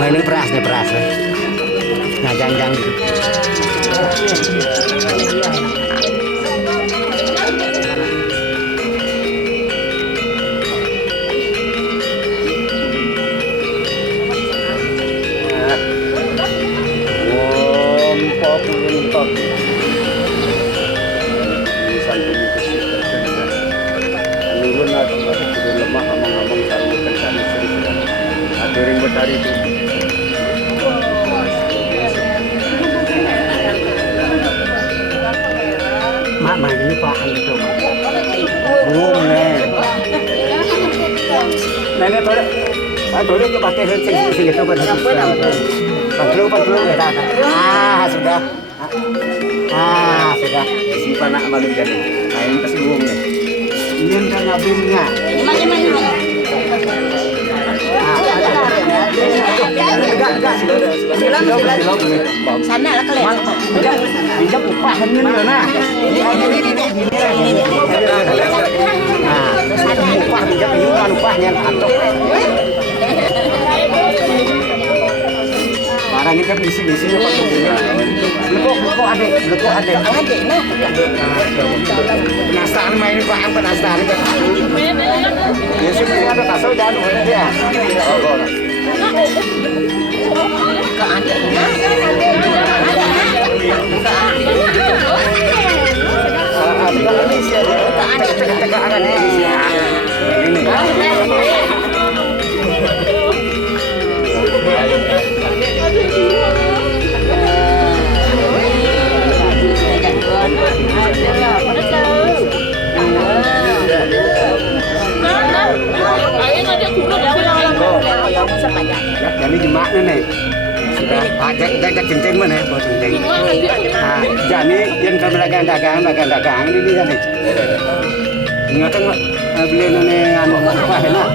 Mainin perasnya ngajang-jang gitu. Mak main ini pahan gitu. Burung nih. Nenek tolong. Tolong ke pakai sing itu kan. Pantlu ya tak. Sudah. Sudah. Simpan nak malu jadi. Main kasih burungnya. Ini kan abingnya. Sana lah kalian. Pinjam upah ini nah. Sana upah pinjam iuran upahnya antok. Barang ini kan bisi-bisinya Pak Buktinya. Belekok adek. Adik nah. Penasaran main Pak, penasaran kan. Ya sih ada kasau jangan ya. Ke adik nah. Jadi jemaknya nih sudah ajak cincin mana ya buat cincin. Jadi yang kami dagang ini jadi. Ingatan beli nene anu apa enak.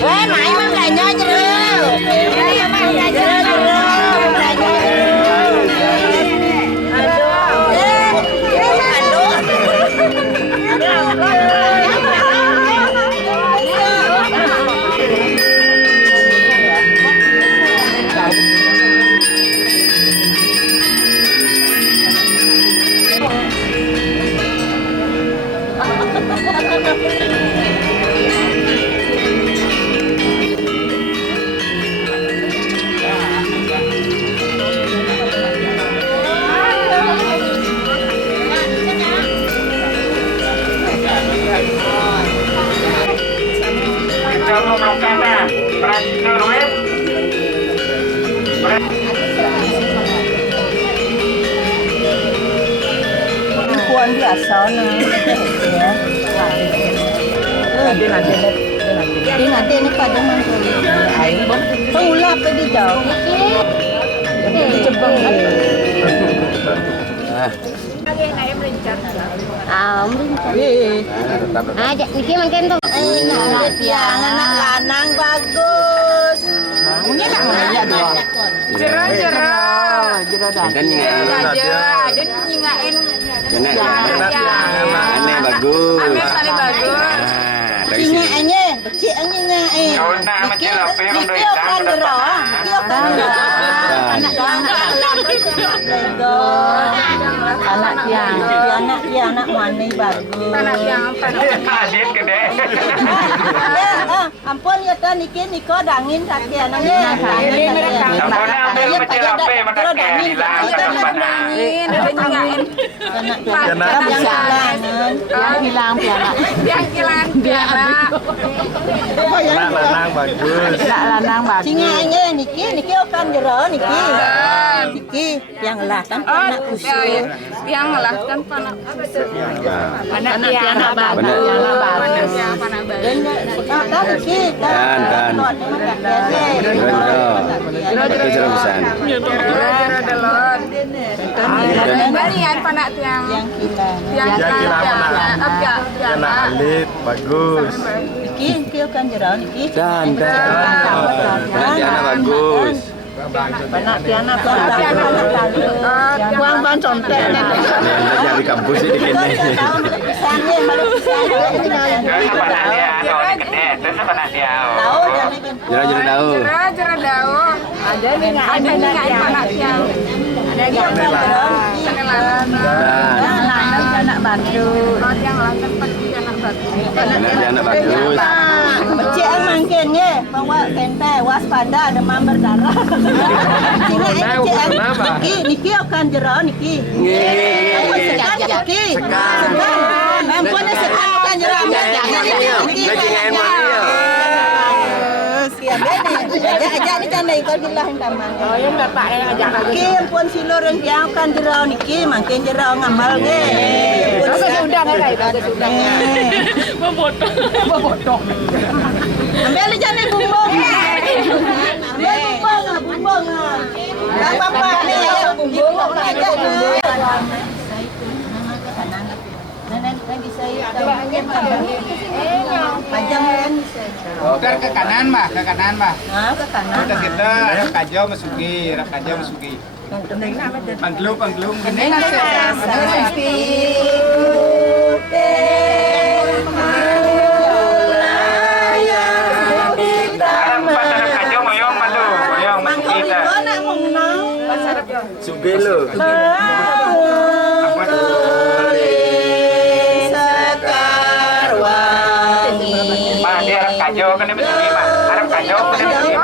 Weh, mai mah belanja jeruk. Kuan biasa nah. Nanti pada mana? Ayo, pulak ke di jauh. Cepeng. Ajak niki makan tuh. Anak lanang bagus. Maunya nak maya dua. Jero. Dan Ada nyingain. Aneh bagus. Nyingainnya, becik nyingain. Niki kan jero. Anak anak mana bagus. Anak yang apa? Adik gede. Ampun ya kan niko dangin sakit anaknya. Dangin mereka. Ambil kecil apa maka dangin. Dangin. Yang hilang piala. Anak lanang bagus. Singaannya niki kan jero niki. Niki yang lah kan anak kusut. Yang lah kan panak. Anak bagus. Kan niki kan. Balian panak tiang. Yang Kena alit, bagus. kio kan jero niki. Dan Tiana bagus. Panak Tiana Kuang ban contek. Yang di kampus ini kene. Jera tahu. Jera daun. Ada nih panak tiang. Ada yang anak bantu. Yang lantar pergi anak bantu. Tiana bagus. Cik mangkin ye, bawa tempe waspada demam berdarah. Niki akan jero niki. Sekan niki. Ampun sekan akan jero. Ajak ni tanda ikut gila hendaman. Oh, yang bapak yang ajak lagi. Ki ampun siluran yang akan jero niki mangkin jero ngamal ge. Sudah sudah. Bobotong. Ambil aja nih bumbung. Ambil bumbung. Enggak apa-apa nih, bumbung aja nih. Nanti saya panjang kan. Putar ke kanan mah, ke kanan mah. Ke kanan. Kita rakajo masuki. Panglung gede Subelo. Kajo kan ini mesti mah. Arab kajo kan ini mesti.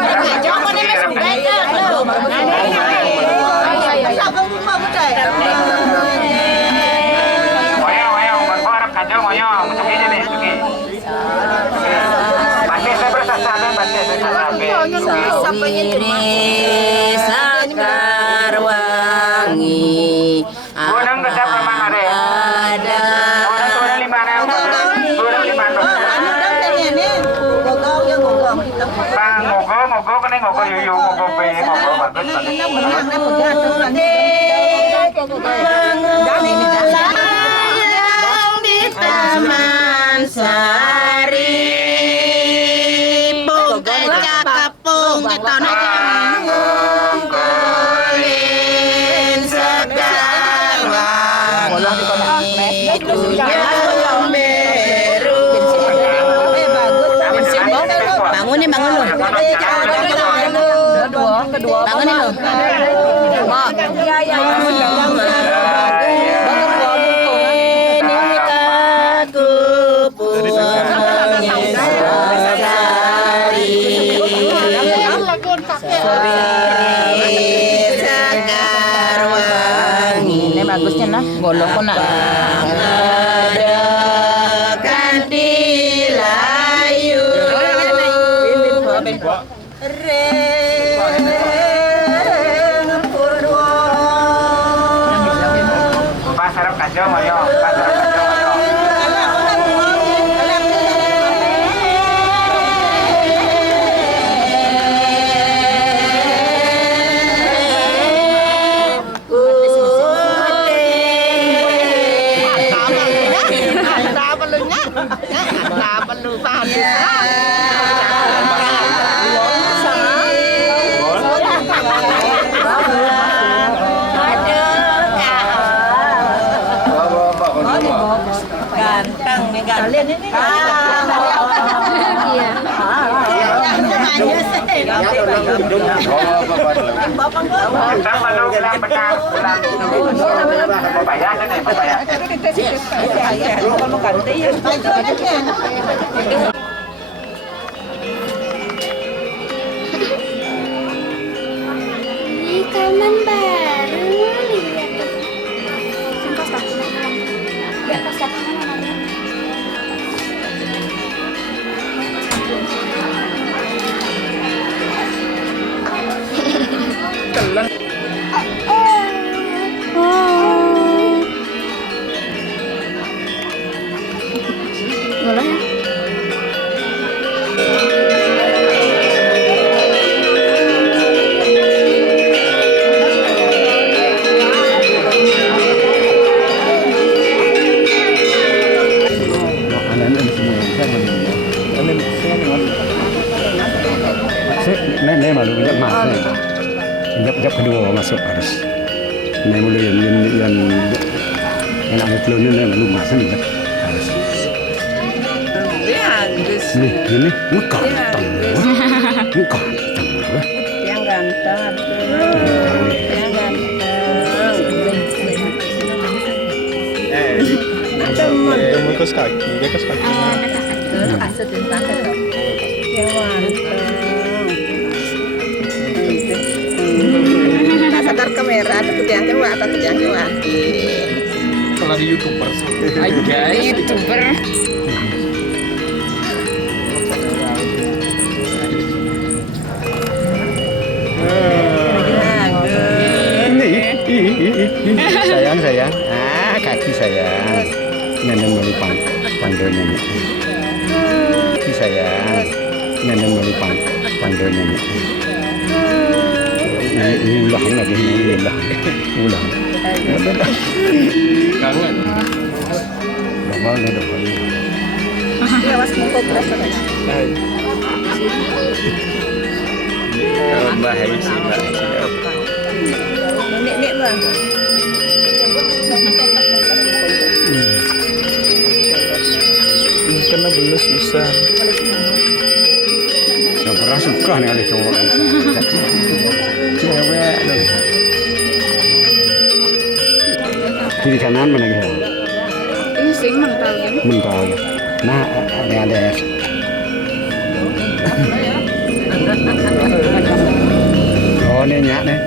Kajo kan ini Wayang, Arab kajo moyong, masuki aja nih, masuki. Batik saya bersasaran, batik saya Sakarwangi. Gunung kesap memang ada. Gunung 5.000. Bang ngogo kan ngogo yuyu ngogo pe ngogo bagus. Di Taman Sari Boga Kapung Ketana Ngungkulin Sekarwangi Tuyang Beru bangun nih bangun lu bangun nih lu ini bagusnya nah golong kok nak kan dilayu Pas Arab kajo moyong, pas Arab kajo moyong. ganteng nih kalian ini Kita baru bilang benar, bilang papaya kan ya papaya. Rekaman baru lihat tuh. Sumpah tak di atas sana namanya. Boleh ya? ada masuk. Jap kedua masuk harus. Nah mulai yang ada telurnya yang belum masuk nih harus. Ini muka tang, muka tang. Yang ganteng, yang ganteng. Kamu kos kaki, dia kos kaki. Yang ganteng. Sadar kamera, ada yang kewa, ada yang kewa. Kalau di YouTuber. YouTuber. Sayang. Kaki sayang. Nenek malu pandu nenek. Kaki sayang. Nenek malu pandu nenek. Ini ulang lagi, ulang. Kangen. Udah. Dia was mengkok berapa? Kalau Mbak Haisi, Nenek bang. Karena belus bisa. Nggak pernah suka nih ada cowok cewek loh. Kiri kanan mana gitu? Ini sing mental gitu. Mental. Nah ada. Oh ini nyak nih.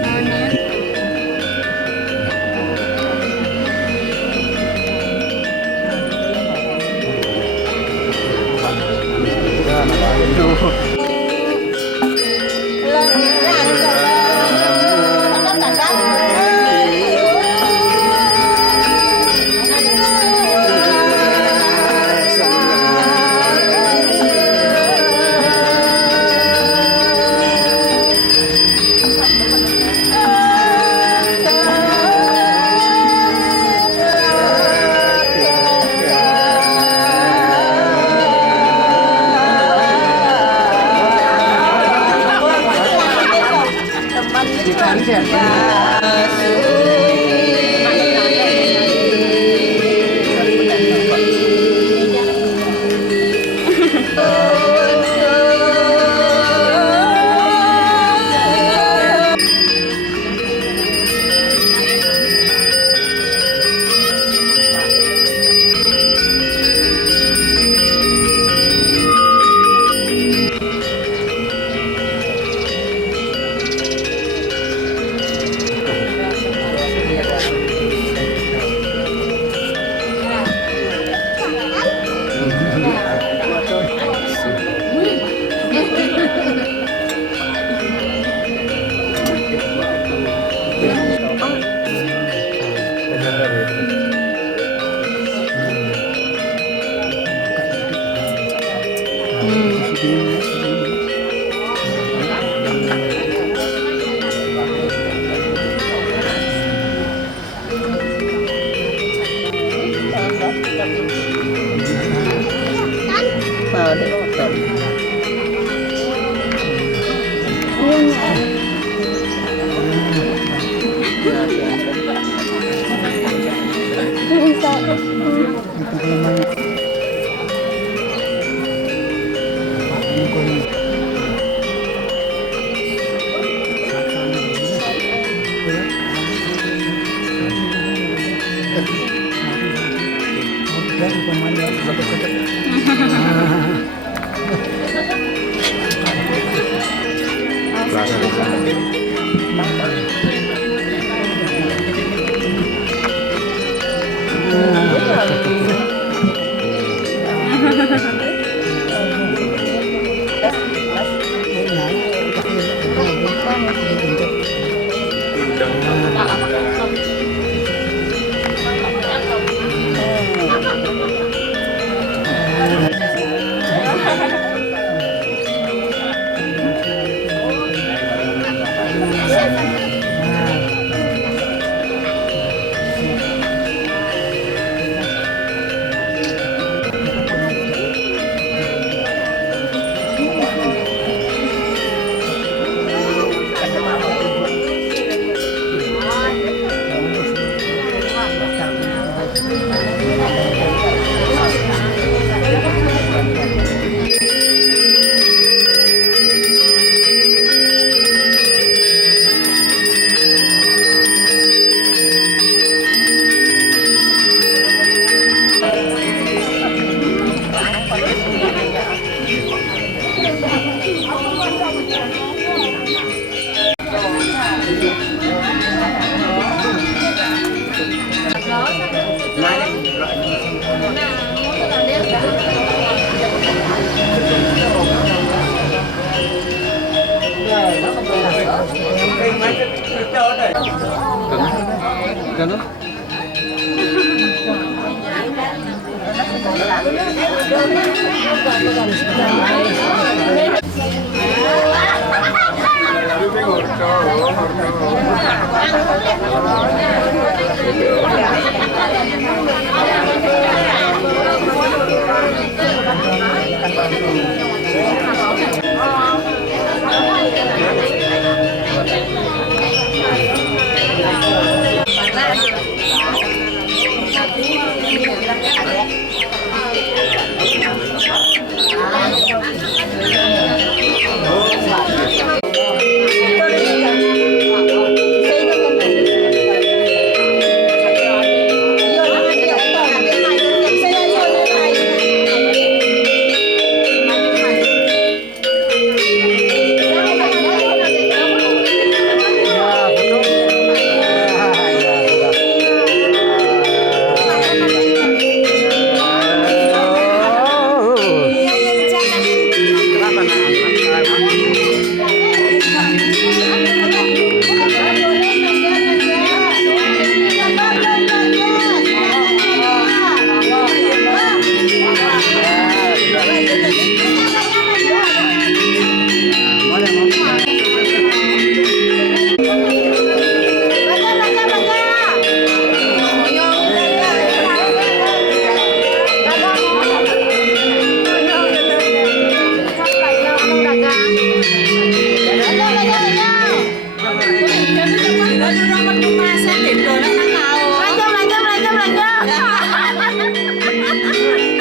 Belanja.